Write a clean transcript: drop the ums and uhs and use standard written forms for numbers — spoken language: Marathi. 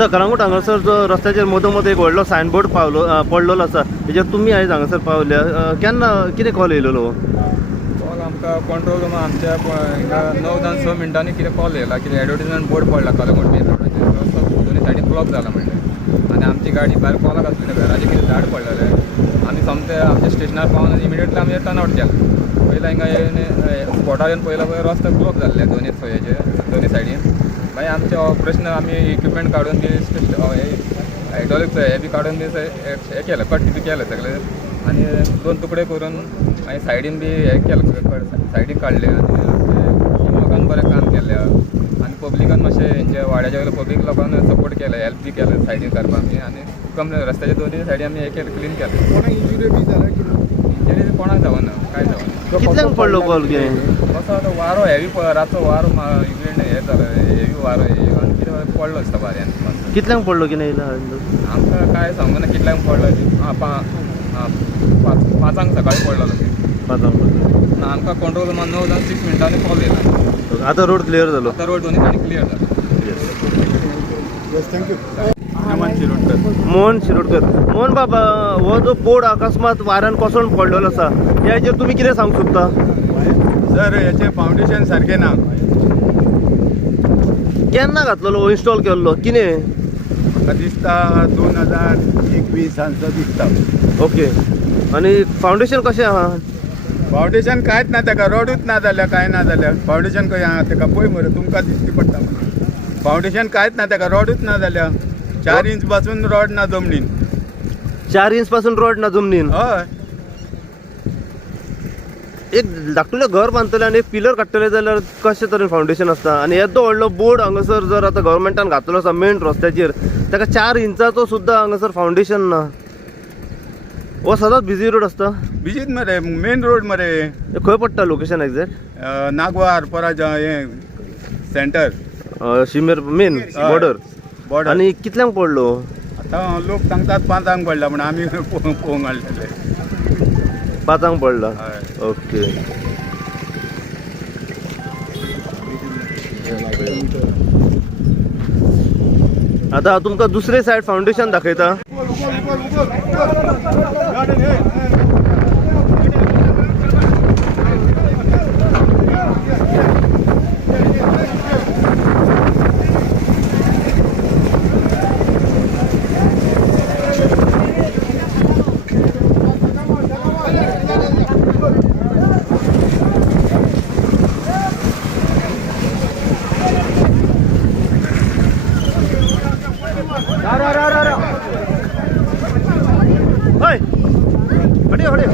सर कळंगूट हांगासर जो रस्त्याचेर मदोमद एक व्हडलो सायनबोर्ड पडलेलो आसा हेजेर तुमी आयज हांगासर पावल्या केन्ना कितें कॉल येयलेलो? कॉल आमकां कंट्रोल रूम आमच्या हिंगा 9-10 मिनटांनी कितें कॉल येयला कितें एडवर्टिजमेंट बोर्ड पडला कळंगूट मेन रोडाचेर रस्तो दोनी सायडीन ब्लॉक जाला म्हणलें आनी आमची गाडी भायर कॉलाक आसली घराचें कितें झाड पडलेलें आमी सोमते आमच्या स्टेशनार पावन इमिडियटली आमी टर्न आउट केलें पयला हिंगा स्पॉटार येवन पयला पळय रस्तो ब्लॉक जाल्ले दोनी दोनी सायडीन मागीर आमचे ऑपरेशनर आमी इक्विपमेंट काडून बी हायड्रॉलिक्स हे बी काडून बी हे केलें कट बी केलें सगळें आनी 2 तुकडे करून मागीर सायडीन बी हे केलें सायडीन काडले आनी आमचे लोकांन बरें काम केलें आनी पब्लिकान मातशें हेंचे वाड्याच्या वयल्या पब्लीक लोकांक सपोर्ट केलें हेल्प बी केलें सायडीन करपाक बी आनी कम रस्त्याच्या दोनी सायडी आमी हे केलें क्लीन केलें कोणाक इंजुरी बी जाला कितें इंजरी कोणाक जावना काय जावना कितल्यांक पडलो कॉल कितें? कसो आतां वारो हेवी रातचो वारो हे जालो हेवी वारो आनी कितें पडलो आसता वाऱ्यान कितल्यांक पडलो कितें येयला? आमकां काय सांगना कितल्यांक पडलो पांचांक सकाळीं पडलो पांचांक आमकां कंट्रोल रूमान 9-6 मिनटांनी कॉल येयला आतां रोड क्लियर जालो? आतां रोड दोनी सायडी क्लियर जालो. Yes thank you. मोहन शिरोडकर. मोहन बाबा हो जो बोर्ड अकस्मात वाऱ्यान कोसळून पडलेलो आसा त्या हेजेर तुमी कितें सांगूंक सोदता? सर हेचे फावंडेशन सारकें ना. केन्ना घातलेलो इन्स्टॉल केल्लो कितें? म्हाका दिसता 2021 सालचो दिसता. ओके आनी फावंडेशन कशें आहा? फावंडेशन कांयच ना ताका रोडूच ना जाल्यार काय ना जाल्यार फावंडेशन खंय आहा ताका पळय मरे तुमकां दिश्टी पडटा फावंडेशन कांयच ना ताका रोडूच ना जाल्यार 4 इंच पासून रोड ना जमनीन 4 इंच पासून रोड ना जमनीन हय एक धाकटुलें घर बांदतले आनी एक पिलर काडटले जाल्यार कशें तरेन फावंडेशन आसता आनी येदो व्हडलो बोर्ड हांगासर जर आतां गव्हर्मेंटान घातलो आसा मेन रस्त्याचेर ताका 4 इंचाचो सुद्दां हांगासर फावंडेशन ना हो सदांच बिजी रोड आसता. बिजीत मरे मेन रोड मरे खंय पडटा लोकेशन एक्झॅक्ट? नागवार पराजा हे सेंटर शिमेर मेन बॉर्डर. बॉर्डर आनी कितल्यांक पडलो? आतां लोक सांगतात 5 पडला म्हण आमी पळोवंक हाडलेले 5 पडला. हय. ओके आतां हांव तुमकां दुसरे सायड फावंडेशन दाखयता. हय हडे